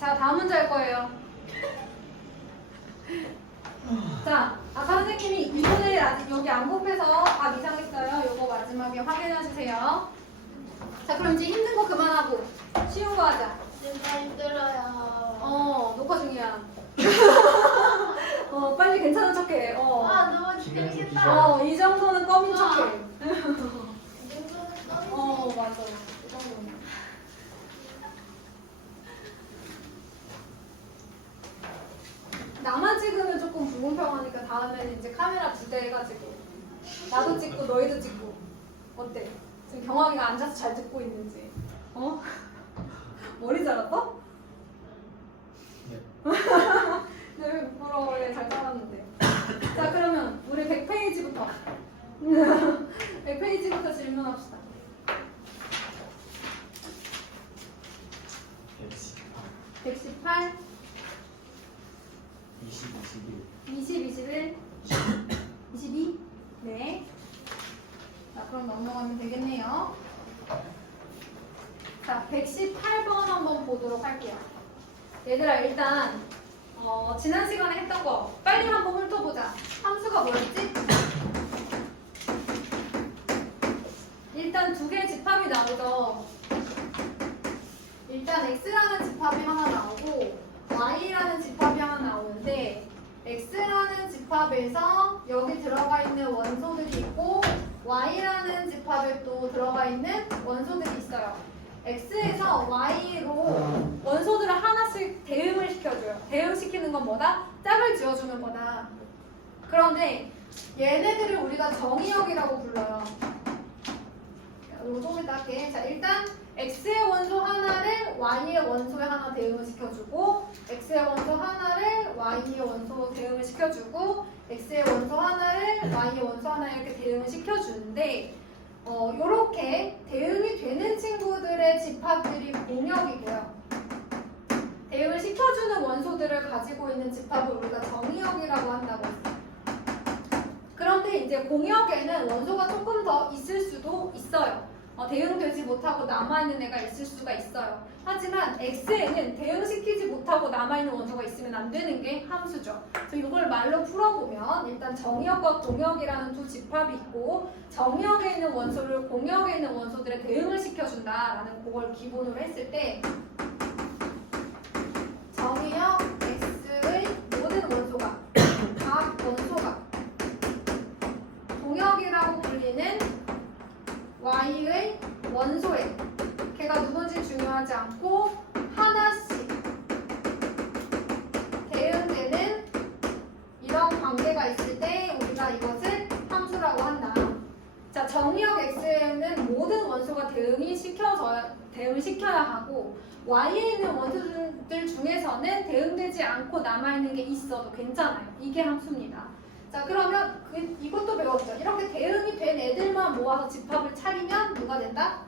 자, 다음 문제 할 거예요. 자, 아까 선생님이 2분의 1 아직 여기 안 곱해서 답 이상했어요. 요거 마지막에 확인해주세요. 자, 그럼 이제 힘든 거 그만하고 쉬운 거 하자. 진짜 힘들어요. 녹화 중이야. 빨리 괜찮은 척해. 와, 너무 재밌겠다. 이 정도는 껌인 척해. 이 정도는 껌이지. 맞아. 이 정도는. 나만 찍으면 조금 불공평하니까 다음에는 이제 카메라 2대 해가지고 나도 찍고 너희도 찍고 어때? 지금 경화기가 앉아서 잘 듣고 있는지. 머리 잘랐어? 네, 왜 부끄러워? 잘 살았는데. 자, 그러면 우리 100페이지부터 100페이지부터 질문합시다. 118 20, 20, 21 22 네. 자, 그럼 넘어가면 되겠네요. 자, 118번 한번 보도록 할게요. 얘들아, 일단 지난 시간에 했던 거 빨리 한번 훑어보자. 함수가 뭐였지? 일단 두 개의 집합이 나오죠. 일단 x라는 집합이 하나 나오고 y라는 집합이 하나 나오는데 x라는 집합에서 여기 들어가 있는 원소들이 있고 y라는 집합에 또 들어가 있는 원소들이 있어요. x에서 y로 원소들을 하나씩 대응을 시켜줘요. 대응시키는 건 뭐다? 짝을 지어주는 거다. 그런데 얘네들을 우리가 정의역이라고 불러요. 요점을 딱게. 자, 일단 x의 원소 하나를 y의 원소에 하나 대응을 시켜주고 x의 원소 하나를 y의 원소 대응을 시켜주고 x의 원소 하나를 y의 원소 하나 이렇게 대응을 시켜주는데 요렇게 대응이 되는 친구들의 집합들이 공역이고요. 대응을 시켜주는 원소들을 가지고 있는 집합을 우리가 정의역이라고 한다고 했어요. 그런데 이제 공역에는 원소가 조금 더 있을 수도 있어요. 대응되지 못하고 남아있는 애가 있을 수가 있어요. 하지만 X에는 대응시키지 못하고 남아있는 원소가 있으면 안 되는 게 함수죠. 그래서 이걸 말로 풀어보면 일단 정역과 공역이라는 두 집합이 있고 정역에 있는 원소를 공역에 있는 원소들에 대응을 시켜준다라는 그걸 기본으로 했을 때 정역 X의 모든 원소가 각 원소가 동역이라고 불리는 Y의 원소에 걔가 누군지 중요하지 않고 하나씩 대응되는 이런 관계가 있을 때 우리가 이것을 함수라고 한다. 자, 정의역 X에는 모든 원소가 대응시켜야 하고 Y에 있는 원소들 중에서는 대응되지 않고 남아있는 게 있어도 괜찮아요. 이게 함수입니다. 자, 그러면 이것도 배웠죠. 이렇게 대응이 된 애들만 모아서 집합을 차리면 누가 된다?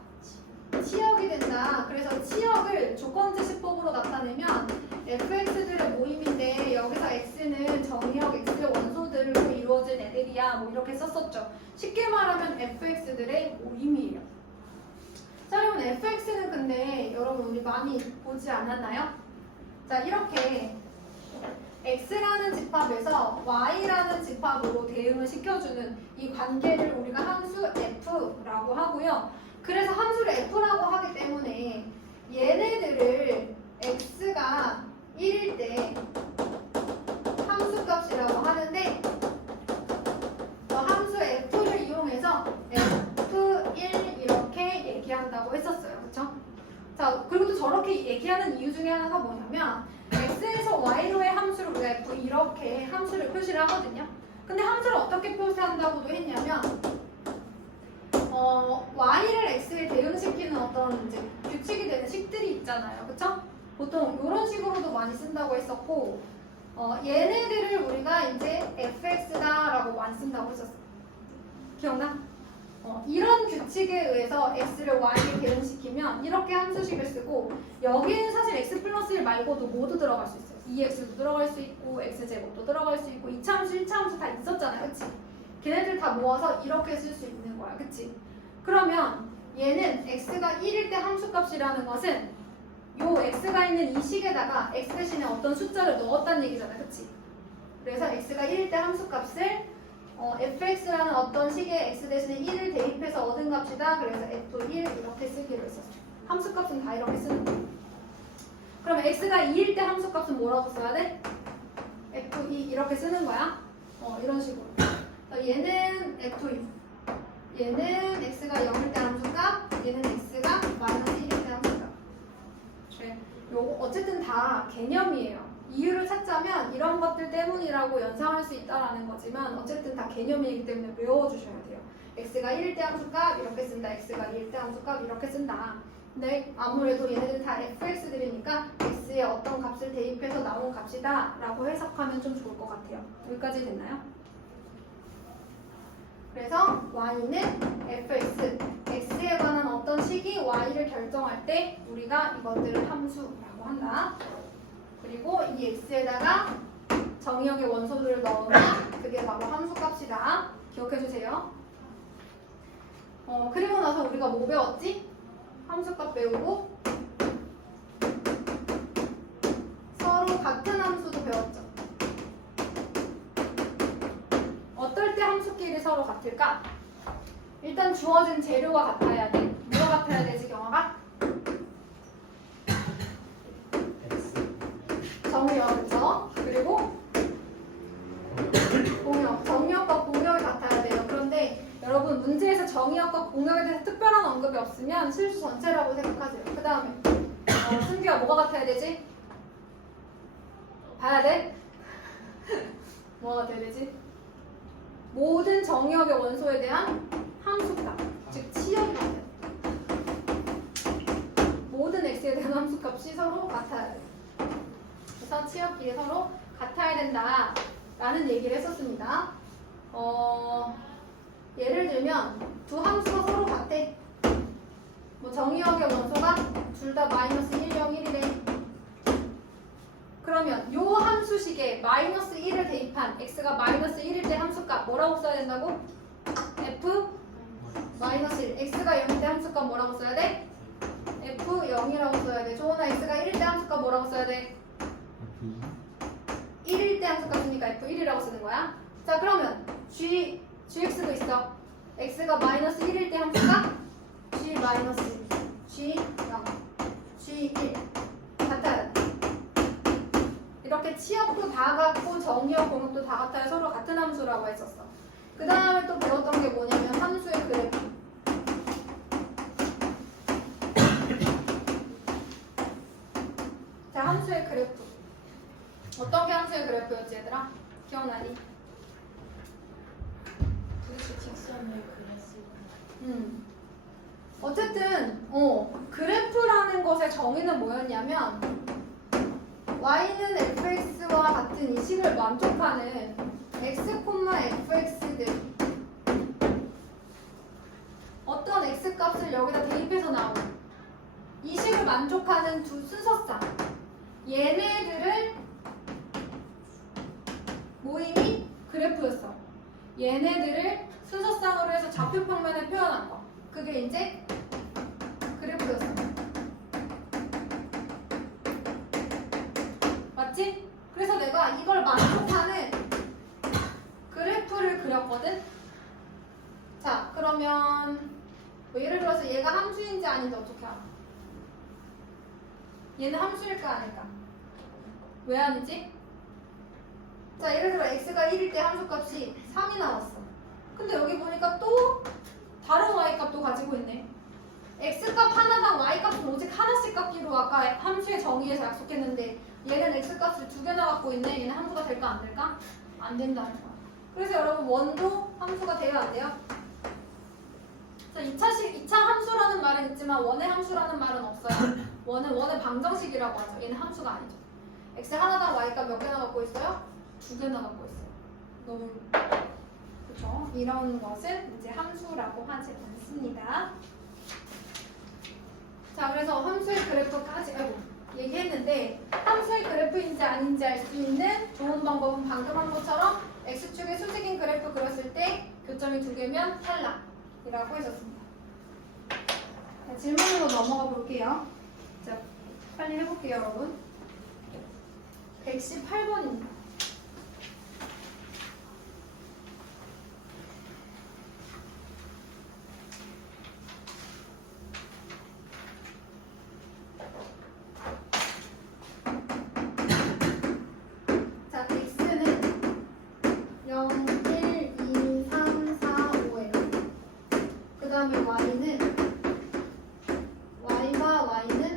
치역이 된다. 그래서 치역을 조건지시법으로 나타내면 fx들의 모임인데 여기서 x는 정의역 x의 원소들로 이루어진 애들이야. 뭐 이렇게 썼었죠. 쉽게 말하면 fx들의 모임이에요. 자, 그러면 fx는 근데 여러분 우리 많이 보지 않았나요? 자, 이렇게 x라는 집합에서 y라는 집합으로 대응을 시켜주는 이 관계를 우리가 함수 f라고 하고요. 그래서 함수를 f라고 하기 때문에 얘네들을 x가 1일 때 함수값이라고 하는데 함수 f를 이용해서 f1 이렇게 얘기한다고 했었어요. 그렇죠? 자, 그리고 또 저렇게 얘기하는 이유 중에 하나가 뭐냐면 x에서 y로의 함수를 우리가 f 이렇게 함수를 표시를 하거든요. 근데 함수를 어떻게 표시한다고도 했냐면 y를 x에 대응시키는 어떤 이제 규칙이 되는 식들이 있잖아요. 그쵸? 보통 이런 식으로도 많이 쓴다고 했었고 얘네들을 우리가 이제 fx다라고 많이 쓴다고 했었어요. 기억나? 이런 규칙에 의해서 x를 y에 대응시키면 이렇게 함수식을 쓰고 여기는 사실 x 플러스 1 말고도 모두 들어갈 수 있어요. 2x도 들어갈 수 있고 x제곱도 들어갈 수 있고 2차함수, 1차함수 다 있었잖아요. 그치? 걔네들 다 모아서 이렇게 쓸 수 있는 거야. 그치? 그러면 얘는 x가 1일 때 함수값이라는 것은 요 x가 있는 이 식에다가 x 대신에 어떤 숫자를 넣었다는 얘기잖아, 그치? 그래서 x가 1일 때 함수값을 fx라는 어떤 식에 x 대신에 1을 대입해서 얻은 값이다. 그래서 f1 이렇게 쓰기로 했었어. 함수값은 다 이렇게 쓰는 거야. 그러면 x가 2일 때 함수값은 뭐라고 써야 돼? f2 이렇게 쓰는 거야. 이런 식으로. 얘는 f2. 얘는 x가 0일 때 함수값, 얘는 x가 마이너스 1일 때 함수값. 네. 요거 어쨌든 다 개념이에요. 이유를 찾자면 이런 것들 때문이라고 연상할 수 있다라는 거지만 어쨌든 다 개념이기 때문에 외워주셔야 돼요. x가 1일 때 함수값 이렇게 쓴다. x가 2일 때 함수값 이렇게 쓴다. 근데 아무래도 얘네들 다 fx들이니까 x에 어떤 값을 대입해서 나온 값이다 라고 해석하면 좀 좋을 것 같아요. 여기까지 됐나요? 그래서 y는 fx, x에 관한 어떤 식이 y를 결정할 때 우리가 이것들을 함수라고 한다. 그리고 이 x에다가 정의역의 원소들을 넣으면 그게 바로 함수값이다. 기억해주세요. 그리고 나서 우리가 뭐 배웠지? 함수값 배우고 서로 같은 함수도 배웠죠. 어떨 때 함수끼리 서로 같을까? 일단 주어진 재료가 같아야 돼. 뭐가 같아야 되지, 경아가? 정의역, 그쵸? 그리고 공역, 정의역과 공역이 같아야 돼요. 그런데 여러분 문제에서 정의역과 공역에 대해서 특별한 언급이 없으면 실수 전체라고 생각하세요. 그 다음에 승기가 뭐가 같아야 되지? 봐야 돼? 뭐가 같아야 되지? 모든 정의역의 원소에 대한 함수값, 즉 치역이 같아요. 모든 x에 대한 함수값이 서로 같아야 돼요. 그래서 치역끼리 서로 같아야 된다라는 얘기를 했었습니다. 예를 들면 두 함수가 서로 같대. 뭐 정의역의 원소가 둘 다 마이너스 1, 0, 1이래. 그러면 요 함수식에 마이너스 1을 대입한 x가 마이너스 1일 때 함수값 뭐라고 써야 된다고? f 마이너스 1. x가 0일 때 함수값 뭐라고 써야 돼? f0이라고 써야 돼. 조원아 x가 1일 때 함수값 뭐라고 써야 돼? 1일 때 함수값이니까 f1이라고 쓰는 거야. 자 그러면 gx도 있어. x가 마이너스 1일 때 함수값 g 마이너스 1, g0, g1 같아요. 이렇게 치역도 다 같고 정의역, 공역도 다 같아요. 서로 같은 함수라고 했었어. 그 다음에 또 배웠던 게 뭐냐면 함수의 그래프. 자, 함수의 그래프. 어떤 게 함수의 그래프였지, 얘들아? 기억나니? 도대체 직선을 그렸을 어쨌든 그래프라는 것의 정의는 뭐였냐면 y는 fx와 같은 이 식을 만족하는 x, fx들 어떤 x값을 여기다 대입해서 나오는 이 식을 만족하는 두 순서쌍 얘네들을 모임이 그래프였어. 얘네들을 순서쌍으로 해서 좌표 평면에 표현한 거 그게 이제 그래프였어. 맞지? 그래서 내가 이걸 만족하는 그래프를 그렸거든? 자, 그러면 뭐 예를 들어서 얘가 함수인지 아닌지 어떻게 알아? 얘는 함수일까 아닐까? 왜 아니지? 자, 예를 들어 x가 1일 때 함수값이 3이 나왔어. 근데 여기 보니까 또 다른 y값도 가지고 있네. x값 하나당 y값은 오직 하나씩 갖기로 아까 함수의 정의에서 약속했는데 얘는 x값을 두 개나 갖고 있네. 얘는 함수가 될까 안 될까? 안 된다는 거야. 그래서 여러분 원도 함수가 돼야 안 돼요? 자, 2차 함수라는 말은 있지만 원의 함수라는 말은 없어요. 원은 원의 방정식이라고 하죠. 얘는 함수가 아니죠. x 하나당 y값 몇 개나 갖고 있어요? 두 개나 갖고 있어요. 너무 그렇죠? 이런 것은 이제 함수라고 하지 않습니다. 자, 그래서 함수의 그래프까지 얘기했는데 함수의 그래프인지 아닌지 알 수 있는 좋은 방법은 방금 한 것처럼 x축의 수직인 그래프 그렸을 때 교점이 두 개면 탈락이라고 했었습니다. 자, 질문으로 넘어가 볼게요. 자, 빨리 해볼게요, 여러분. 118번입니다. 자, x는 0, 1, 2, 3, 4, 5예요. 그 다음에 y는 y와 y는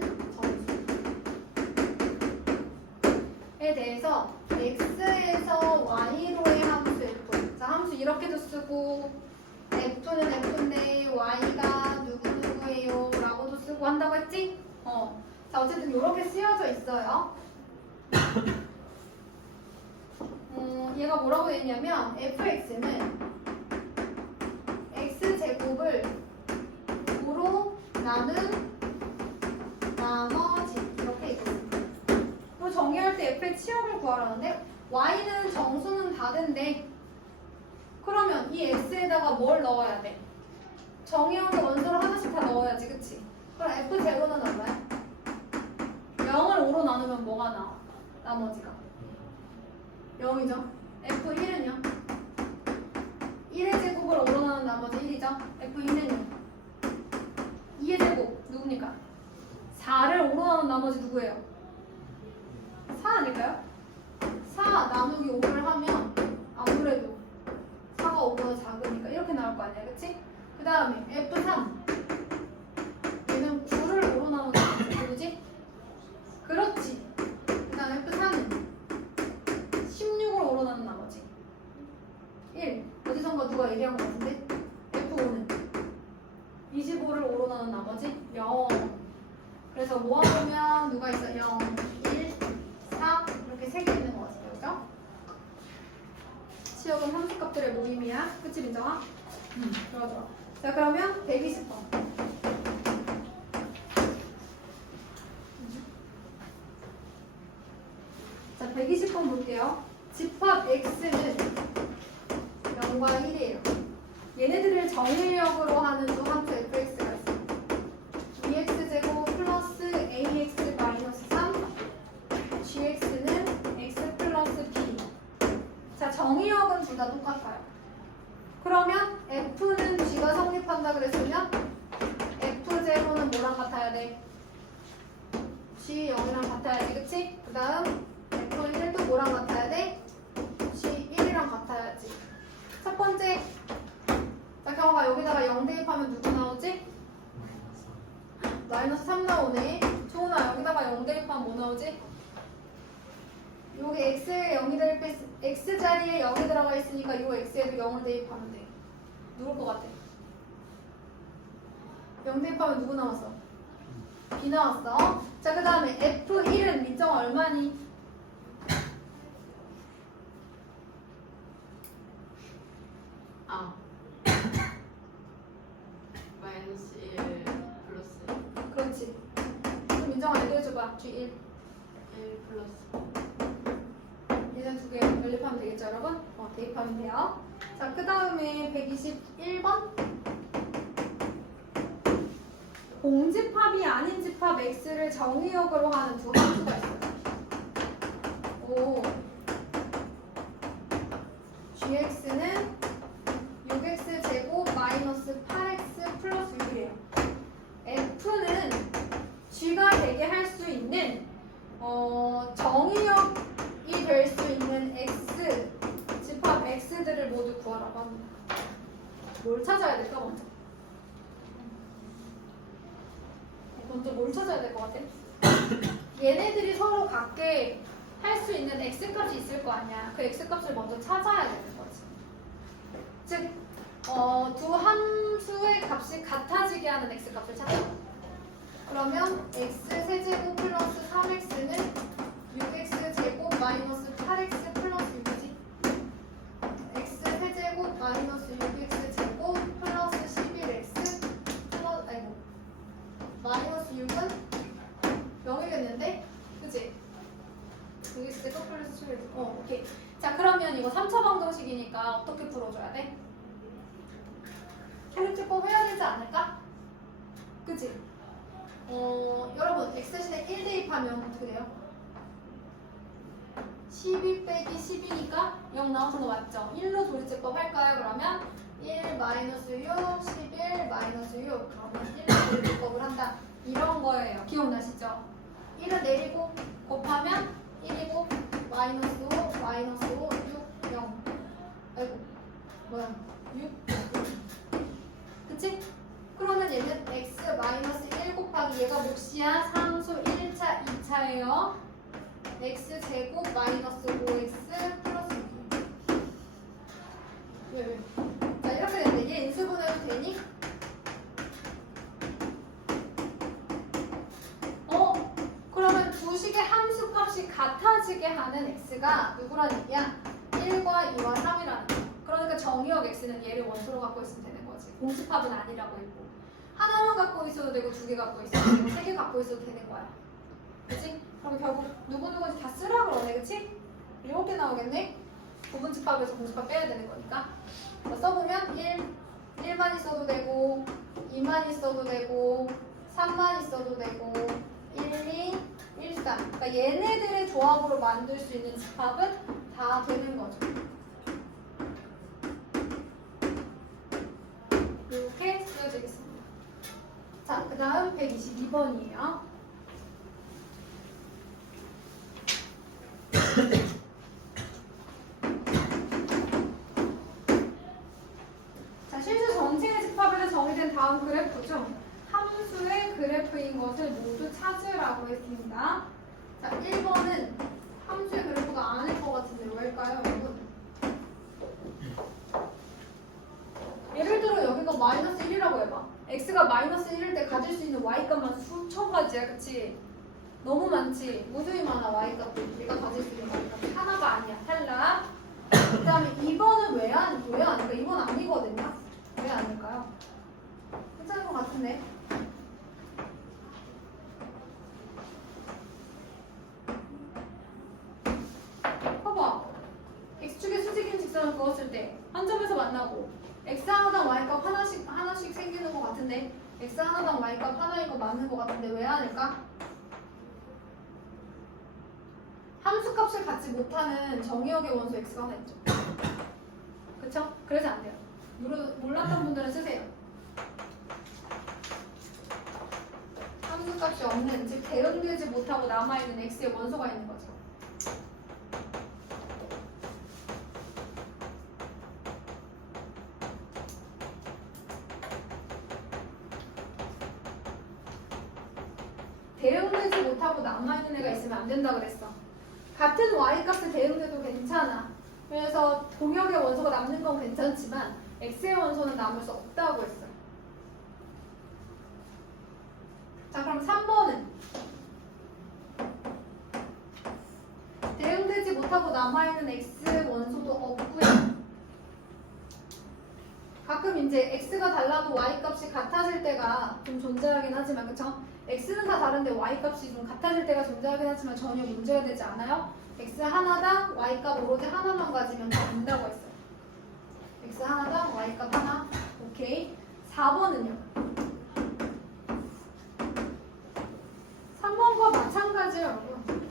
점수에 대해서 x에서 y로의 함수 f. 자, 함수 이렇게도 쓰고 f는 f인데 y가 누구누구예요 라고도 쓰고 한다고 했지? 자, 어쨌든 이렇게 쓰여져 있어요. 얘가 뭐라고 되어 있냐면 fx는 x제곱을 5로 나눈 나머지 이렇게 있습니다. 또 정의할 때 f의 치역을 구하라는데 y는 정수는 다른데 그러면 이 x에다가 뭘 넣어야 돼? 정의역의 원소를 하나씩 다 넣어야지, 그치? 그럼 f0는 얼마야? 0을 5로 나누면 뭐가 나와? 나머지가 0이죠? f1은요? 1의 제곱을 5로 나눈 나머지 1이죠? f2는요? 2의 제곱 누굽니까? 4를 5로 나눈 나머지 누구예요? 4 아닐까요? 4 나누기 5를 하면 아무래도 4가 5보다 작으니까 이렇게 나올 거 아니야, 그치? 그 다음에 F3 얘는 9를 5로 나누는 나머지 누구지? 그렇지. 그 다음 F4는 16을 5로 나눈 나머지 1. 어디선가 누가 얘기한 것 같은데? F5는 25를 5로 나눈 나머지 0. 그래서 모아보면 누가 있어? 0, 1, 4 이렇게 3개 있는 것 같아요. 그죠? 치역은 함수값들의 모임이야. 그치, 민정아? 좋아, 좋아. 자, 그러면 120번. 자, 120번 볼게요. 집합 x는 0과 1이에요. 얘네들을 정의역으로 하는 또 함수 fx가 있어요. 2x제곱 플러스 ax 마이너스 3 gx는 x 플러스 b. 자, 정의역은 둘 다 똑같아요. 그러면 f는 g가 성립한다 그랬으면 f0는 뭐랑 같아야 돼? g 0이랑 같아야지, 그치? 그 다음 f1은 또 뭐랑 같아야 돼? g 1이랑 같아야지. 첫 번째, 자, 경호가 여기다가 0 대입하면 누구 나오지? 마이너스 3 나오네. 조은아, 여기다가 0 대입하면 뭐 나오지? 여기 x에 0이 대입, x 자리에 0이 들어가 있으니까 이 x에도 0을 대입하면 돼. 누굴 것 같아? 0 대입하면 누구 나왔어? b 나왔어. 자, 그 다음에 f1은 민정 얼마니? 마이너스 1 플러스 그렇지. 그럼 민정아 얘도 해줘봐. g1 1 플러스 얘는 두 개 연립하면 되겠죠, 여러분? 대입하면 돼요. 자, 그 다음에 121번. 공집합이 아닌 집합 x를 정의역으로 하는 두 함수가 있어요. 오. gx는 6x 제곱 마이너스 8x 플러스 6이에요. f는 g가 되게 할 수 있는 정의역이 될 수 있는 x 집합 x들을 모두 구하라고 합니다. 뭘 찾아야 될까 먼저? 먼저 뭘 찾아야 될 것 같아? 얘네들이 서로 각각 할 수 있는 x값이 있을 거 아니야. 그 x값을 먼저 찾아야 되는 거지. 즉, 두 함수의 값이 같아지게 하는 x값을 찾아. 그러면 x 세제곱 플러스 3x는 6x 제곱 마이너스 8x 플러스 6이지. x 세제곱 마이너스 6x 제곱 플러스 11x 플러스 마이너스 6은 0이겠는데? 그치? 6x 제곱 플러스 11x. 오케이. 자, 그러면 이거 3차 방정식이니까 어떻게 풀어줘야 돼? 혈육제법 해야 되지 않을까? 그치? 여러분 x 대신에 1 대입하면 어떻게 돼요? 11 빼기 10이니까 0 나오는 거 맞죠? 1로 조리제법 할까요? 그러면 1 마이너스 6, 11 마이너스 6 그러면 1로 조리제법을 한다. 이런 거예요. 기억나시죠? 1을 내리고 곱하면 1이고 마이너스 5, 마이너스 5, 6, 0 아이고 뭐야 6 그치? 그러면 얘는 x 마이너스 1 곱하기 얘가 몫이야. 상수 1차, 2차예요. x 제곱 마이너스 5x 플러스 2. 왜? 자 이렇게 됐는데 얘 인수분해도 되니? 그러면 두 식의 함수값이 같아지게 하는 x가 누구란 얘기야? 1과 2와 3이라는 거야. 그러니까 정의역 x는 얘를 원소로 갖고 있으면 되는 거지. 공집합은 아니라고 했고. 하나만 갖고 있어도 되고 두 개 갖고 있어도 되고 세 개 갖고 있어도 되는 거야. 그치? 그럼 결국 누구누구인지 다 쓰라 그러네. 그치? 7개 나오겠네? 부분집합에서 공집합 빼야 되는 거니까. 써보면 1만 있어도 되고 2만 있어도 되고 3만 있어도 되고 1, 2, 1, 3. 그러니까 얘네들의 조합으로 만들 수 있는 집합은 다 되는 거죠. 이렇게 쓰여지겠습니다. 자, 그 다음 122번이에요. 자, 실수 전체의 집합에서 정의된 다음 그래프 중 함수의 그래프인 것을 모두 찾으라고 했습니다. 자, 1번은 함수의 그래프가 아닐 것 같은데 왜일까요, 여러분? 예를 들어 여기가 마이너스 1이라고 해봐. x가 마이너스 1일 때 가질 수 있는 y값만 수천 가지야, 그치? 너무 많지? 무수히 많아, y값이. 우리가 가질 수 있는 y값이 하나가 아니야, 탈락. 그 다음에 2번은 왜 아닐까? 2번 아니거든요? 왜 아닐까요? 괜찮은 것 같은데? 봐봐. x축의 수직인 직선을 그었을 때 한 점에서 만나고 x 하나당 y값 하나씩 생기는 것 같은데 x 하나당 y값 하나인 거 맞는 것 같은데 왜 아닐까? 함수값을 갖지 못하는 정의역의 원소 x가 하나 있죠. 그쵸? 그래서 안 돼요. 몰랐던 분들은 쓰세요. 함수값이 없는, 즉 대응되지 못하고 남아있는 x의 원소가 있는 거죠. 대응되지 못하고 남아있는 애가 있으면 안 된다 그랬어. 같은 y값에 대응돼도 괜찮아. 그래서 동역의 원소가 남는 건 괜찮지만 x의 원소는 남을 수 없다고 했어요. 자, 그럼 3번은 대응되지 못하고 남아있는 x 원소도 없고요. 가끔 이제 x가 달라도 y값이 같아질 때가 좀 존재하긴 하지만, 그쵸? x는 다 다른데 y값이 좀 같아질 때가 존재하긴 하지만 전혀 문제가 되지 않아요. x 하나당 y값 오로지 하나만 가지면 된다고 했어요. x 하나당 y값 하나. 오케이. 4번은요. 3번과 마찬가지예요, 여러분.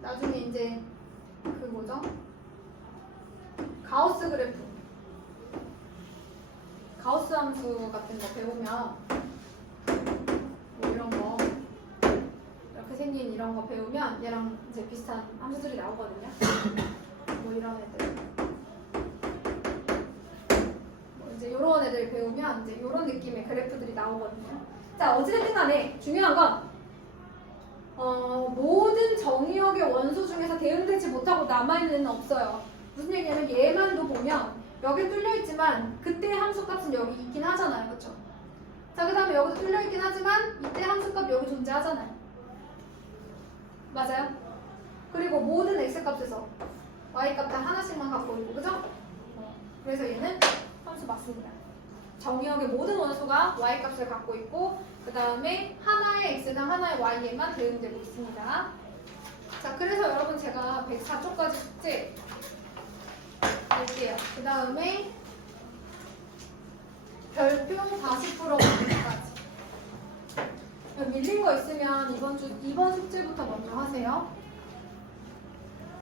나중에 이제 그 뭐죠? 가우스 그래프, 가우스 함수 같은 거 배우면 뭐 이런 거 이렇게 생긴 이런 거 배우면 얘랑 이제 비슷한 함수들이 나오거든요. 뭐 이런 애들, 뭐 이제 이런 애들 배우면 이제 이런 느낌의 그래프들이 나오거든요. 자, 어찌됐든 간에 중요한 건 모든 정의역의 원소 중에서 대응되지 못하고 남아있는 애는 없어요. 무슨 얘기냐면 얘만도 보면 여기 뚫려있지만 그때 함수값은 여기 있긴 하잖아요. 그쵸? 자, 그 다음에 여기도 뚫려있긴 하지만 이때 함수값 여기 존재하잖아요. 맞아요? 그리고 모든 x값에서 y값 다 하나씩만 갖고 있고, 그죠? 그래서 얘는 함수 맞습니다. 정의역의 모든 원소가 y값을 갖고 있고 그 다음에 하나의 x당 하나의 y에만 대응되고 있습니다. 자, 그래서 여러분 제가 104쪽까지 숙제 할게요. 그 다음에 별표 40%가 되기까지. 밀린 거 있으면 이번 숙제부터 먼저 하세요.